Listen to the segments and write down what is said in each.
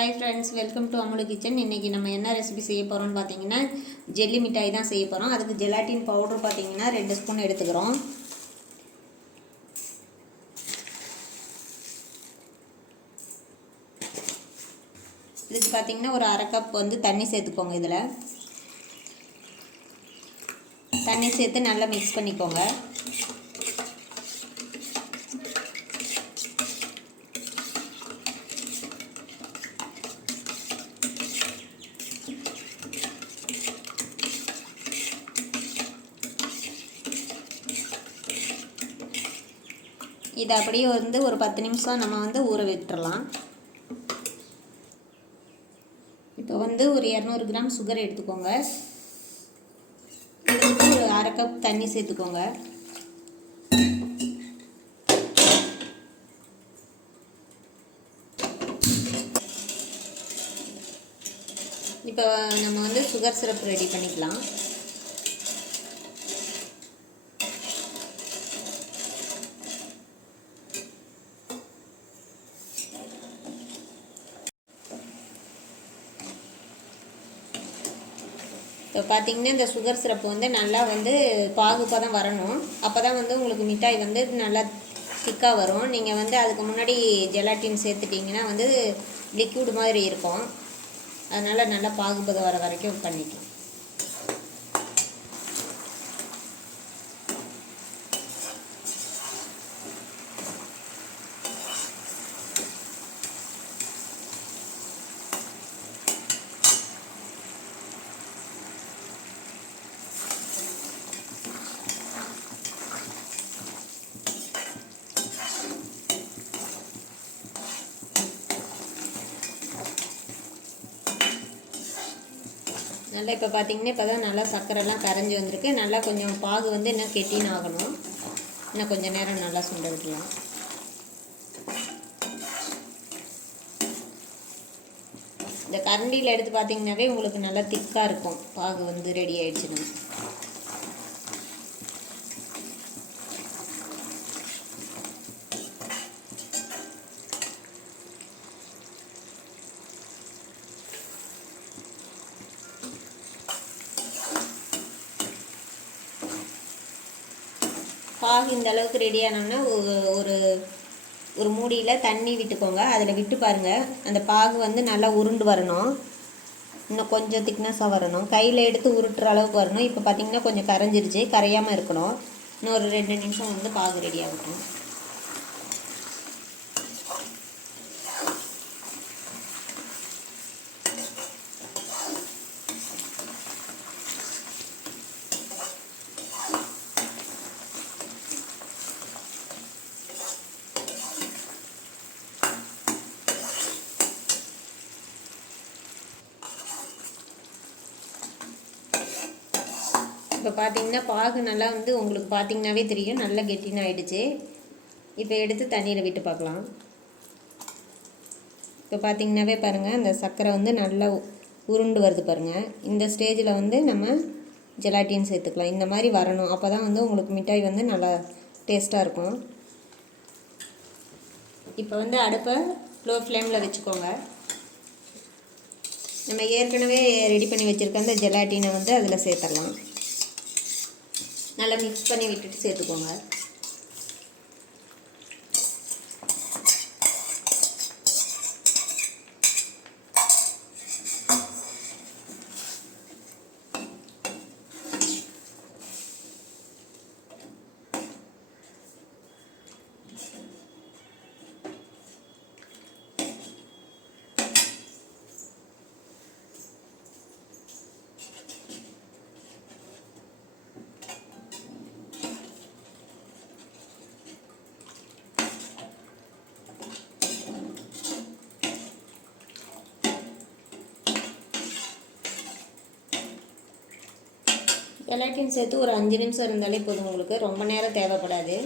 Hi friends, welcome to Amulu kitchen. இன்றைக்கி நம்ம என்ன ரெசிபி செய்ய போகிறோம்னு பார்த்தீங்கன்னா ஜெல்லி மிட்டாய் தான் செய்ய போகிறோம். அதுக்கு ஜெலாட்டின் பவுடர் பார்த்தீங்கன்னா 2 ஸ்பூன் எடுத்துக்கிறோம். இதுக்கு பார்த்தீங்கன்னா ஒரு அரை கப் வந்து தண்ணி சேர்த்துக்கோங்க. இதில் தண்ணி சேர்த்து நல்லா மிக்ஸ் பண்ணிக்கோங்க. இதை அப்படியே வந்து ஒரு 10 நிமிஷம் நம்ம வந்து ஊற விட்டுறலாம். இப்போ வந்து ஒரு 200 கிராம் சுகர் எடுத்துக்கோங்க. இதுக்கு ஒரு அரை கப் தண்ணி சேர்த்துக்கோங்க. இப்போ நம்ம வந்து சுகர் சிரப் ரெடி பண்ணிக்கலாம். இப்போ பார்த்தீங்கன்னா இந்த சுகர் சிரப்பு வந்து நல்லா வந்து பாகுப்பதம் வரணும். அப்போ தான் வந்து உங்களுக்கு மிட்டாய் வந்து நல்லா திக்காக வரும். நீங்கள் வந்து அதுக்கு முன்னாடி ஜெலாட்டின் சேர்த்துட்டிங்கன்னா வந்து லிக்விட் மாதிரி இருக்கும். அதனால் நல்லா பாகுப்பதம் வர வரைக்கும் பண்ணிக்கலாம். நல்லா இப்போ பார்த்தீங்கன்னா இப்போ தான் நல்லா சர்க்கரைலாம் கரைஞ்சி வந்திருக்கு. நல்லா கொஞ்சம் பாகு வந்து இன்னும் கெட்டின்னு ஆகணும். இன்னும் கொஞ்சம் நேரம் நல்லா சுண்ட விடலாம். இந்த கரண்டியில் எடுத்து பார்த்தீங்கன்னாவே உங்களுக்கு நல்லா திக்காக இருக்கும். பாகு வந்து ரெடி ஆகிடுச்சுன்னா பாகு இந்த அளவுக்கு ரெடி ஆனோம்னா ஒரு ஒரு மூடியில் தண்ணி விட்டுக்கோங்க. அதில் விட்டு பாருங்கள். அந்த பாகு வந்து நல்லா உருண்டு வரணும். இன்னும் கொஞ்சம் திக்னஸாக வரணும். கையில் எடுத்து உருட்டுற அளவுக்கு வரணும். இப்போ பார்த்திங்கன்னா கொஞ்சம் கரைஞ்சிருச்சு. கரையாமல் இருக்கணும். இன்னும் ஒரு 2 நிமிஷம் வந்து பாகு ரெடி ஆகட்டும். இப்போ பார்த்தீங்கன்னா பாகு நல்லா வந்து உங்களுக்கு பார்த்தீங்கன்னாவே தெரியும், நல்லா கெட்டின்னு ஆகிடுச்சு. இப்போ எடுத்து தண்ணியில் விட்டு பார்க்கலாம். இப்போ பார்த்தீங்கன்னாவே பாருங்கள், அந்த சர்க்கரை வந்து நல்லா உருண்டு வருது பாருங்கள். இந்த ஸ்டேஜில் வந்து நம்ம ஜெலாட்டின் சேர்த்துக்கலாம். இந்த மாதிரி வரணும். அப்போ தான் வந்து உங்களுக்கு மிட்டாய் வந்து நல்லா டேஸ்ட்டாக இருக்கும். இப்போ வந்து அடுப்பை லோ ஃப்ளேமில் வச்சுக்கோங்க. நம்ம ஏற்கனவே ரெடி பண்ணி வச்சுருக்க அந்த ஜெலாட்டினை வந்து அதில் சேர்த்துடலாம். நல்லா மிக்ஸ் பண்ணி விட்டுட்டு சேர்த்துக்கோங்க. ஜெலாட்டின் சேர்த்து ஒரு 5 நிமிஷம் இருந்தாலே போதும். உங்களுக்கு ரொம்ப நேரம் தேவைப்படாது.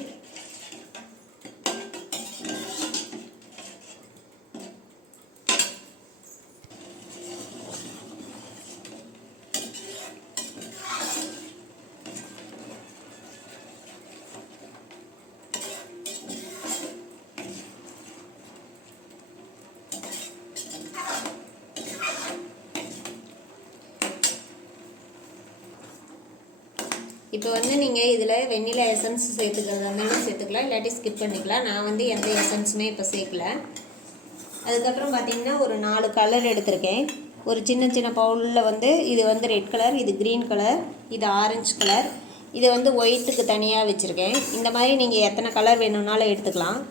இப்போ வந்து நீங்கள் இதில் வெண்ணிலா எசன்ஸ் சேர்த்துக்கிறதா இருந்தாலும் சேர்த்துக்கலாம், இல்லாட்டி ஸ்கிப் பண்ணிக்கலாம். நான் வந்து எந்த எசன்ஸுமே இப்போ சேர்க்கல. அதுக்கப்புறம் பார்த்திங்கன்னா ஒரு 4 கலர் எடுத்திருக்கேன். ஒரு சின்ன சின்ன பவுலில் வந்து இது வந்து ரெட் கலர், இது க்ரீன் கலர், இது ஆரஞ்சு கலர், இது வந்து ஒயிட்டுக்கு தனியாக வச்சுருக்கேன். இந்த மாதிரி நீங்கள் எத்தனை கலர் வேணும்னாலும் எடுத்துக்கலாம்.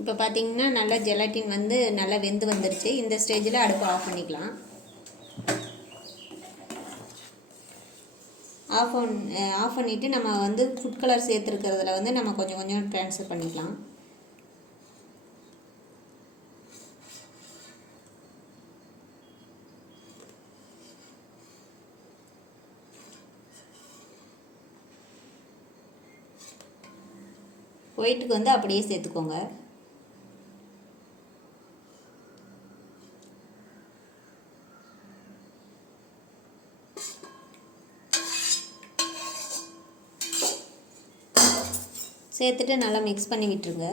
இப்போ பார்த்தீங்கன்னா நல்லா ஜெலட்டின் வந்து நல்லா வெந்து வந்துருச்சு. இந்த ஸ்டேஜில் அடுப்பு ஆஃப் பண்ணிக்கலாம். ஆஃப் பண்ணிவிட்டு நம்ம வந்து ஃபுட் கலர் சேர்த்துருக்கிறதுல வந்து நம்ம கொஞ்சம் கொஞ்சம் ட்ரான்ஸ்ஃபர் பண்ணிக்கலாம். ஒயிட்டுக்கு வந்து அப்படியே சேர்த்துக்கோங்க. சேர்த்துட்டு நல்லா மிக்ஸ் பண்ணி விட்டுருங்க.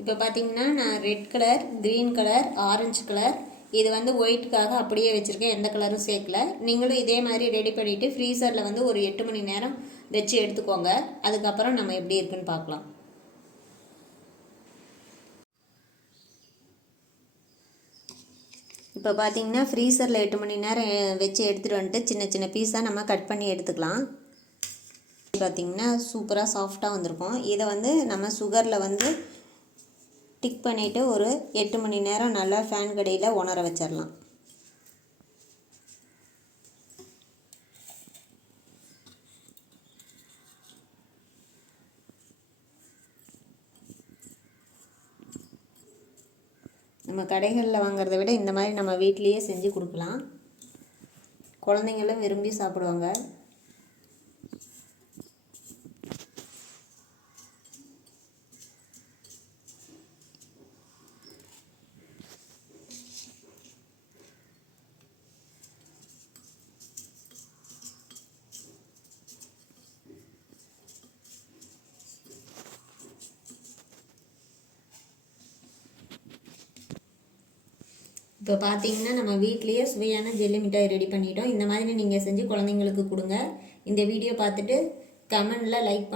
இப்போ பார்த்தீங்கன்னா நான் red colour, green colour, orange colour, இது வந்து ஒயிட்டுக்காக அப்படியே வச்சுருக்கேன், எந்த கலரும் சேர்க்கல. நீங்களும் இதே மாதிரி ரெடி பண்ணிவிட்டு ஃப்ரீசரில் வந்து ஒரு 8 மணி நேரம் வச்சு எடுத்துக்கோங்க. அதுக்கப்புறம் நம்ம எப்படி இருக்குன்னு பார்க்கலாம். இப்போ பார்த்தீங்கன்னா ஃப்ரீசரில் 8 மணி நேரம் வச்சு எடுத்துகிட்டு வந்துட்டு சின்ன சின்ன பீஸாக நம்ம கட் பண்ணி எடுத்துக்கலாம். பார்த்திங்கன்னா சூப்பராக சாஃப்டாக வந்திருக்கும். இதை வந்து நம்ம சுகரில் வந்து டிக் பண்ணிவிட்டு ஒரு 8 மணி நேரம் நல்லா ஃபேன் கடியில் உணர வச்சிடலாம். நம்ம கடைகளில் வாங்குறத விட இந்த மாதிரி நம்ம வீட்டிலையே செஞ்சு கொடுக்கலாம். குழந்தைங்களும் விரும்பி சாப்பிடுவாங்க. இப்போ பார்த்தீங்கன்னா நம்ம வீட்லேயே சுவையான ஜெல்லி மிட்டாய் ரெடி பண்ணிட்டோம். இந்த மாதிரி நீங்கள் செஞ்சு குழந்தைங்களுக்கு கொடுங்க. இந்த வீடியோ பார்த்துட்டு கமெண்டில் லைக்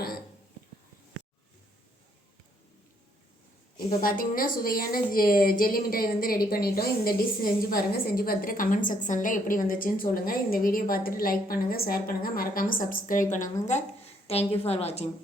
இப்போ பார்த்தீங்கன்னா சுவையான ஜெல்லி மிட்டாய் வந்து ரெடி பண்ணிட்டோம். இந்த டிஷ் செஞ்சு பாருங்கள். செஞ்சு பார்த்துட்டு கமெண்ட் செக்ஷனில் எப்படி வந்துச்சுன்னு சொல்லுங்கள். இந்த வீடியோ பார்த்துட்டு லைக் பண்ணுங்கள், ஷேர் பண்ணுங்கள், மறக்காமல் சப்ஸ்கிரைப் பண்ணுங்கள். தேங்க்யூ ஃபார் வாட்சிங்.